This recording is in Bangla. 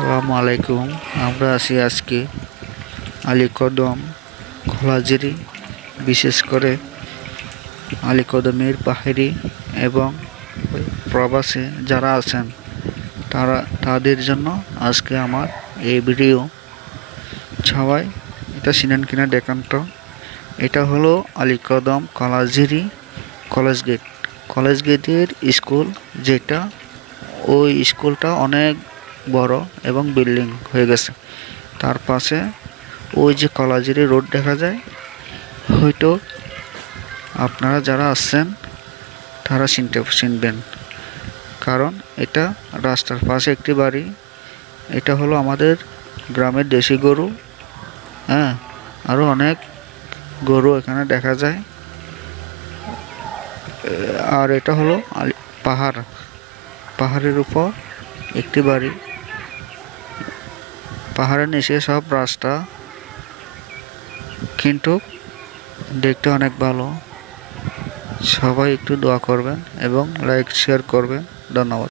আসসালামু আলাইকুম। আমরা আছি আজকে আলীকদম খোলাজিরি, বিশেষ করে আলীকদমের পাহাড়ি এবং প্রবাসী যারা আছেন তাদের জন্য আজকে আমার এই ভিডিও। সবাই এটা চিনেন কিনা দেখান তো। এটা হলো আলীকদম খোলাজিরি কলেজ গেটের স্কুল, যেটা ওই স্কুলটা অনেক বড় এবং বিল্ডিং হয়ে গেছে। তার পাশে ওই যে কলাজিরি রোড দেখা যায়, হয়তো আপনারা যারা আসছেন তারা চিনবেন, কারণ এটা রাস্তার পাশে একটি বাড়ি। এটা হলো আমাদের গ্রামের দেশি গরু। হ্যাঁ, আরও অনেক গরু এখানে দেখা যায়। আর এটা হলো পাহাড়ের উপর একটি বাড়ি। পাহাড়ের নিচে সব রাস্তা, কিন্তু দেখতে অনেক ভালো। সবাই একটু দোয়া করবেন এবং লাইক শেয়ার করবেন। ধন্যবাদ।